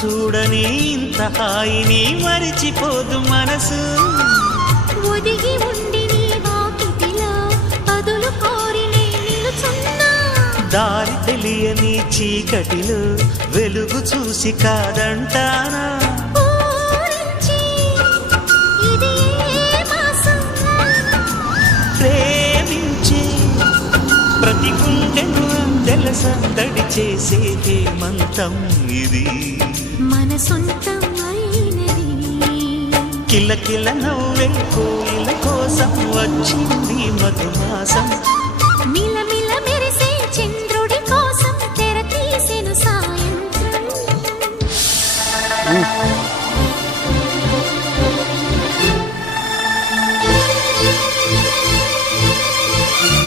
చూడని ఇంత హాయిని మరిచిపోదు మనసు. ఒదిగి ఉండి నీ వాకిటిలో పదులు కోరి నిలుచున్నా, దారి తెలియని చీకటిలో వెలుగు చూసి కాదంటానా. ఊరించి ఇది ఏ మాసం, ప్రేమించే ప్రతి గుండెను సందడి చేసే హేమంతం ఇది, మన సొంతం అయినది. కిలకిల నవ్వే కోయిల కోసం వచ్చింది మధుమాసం.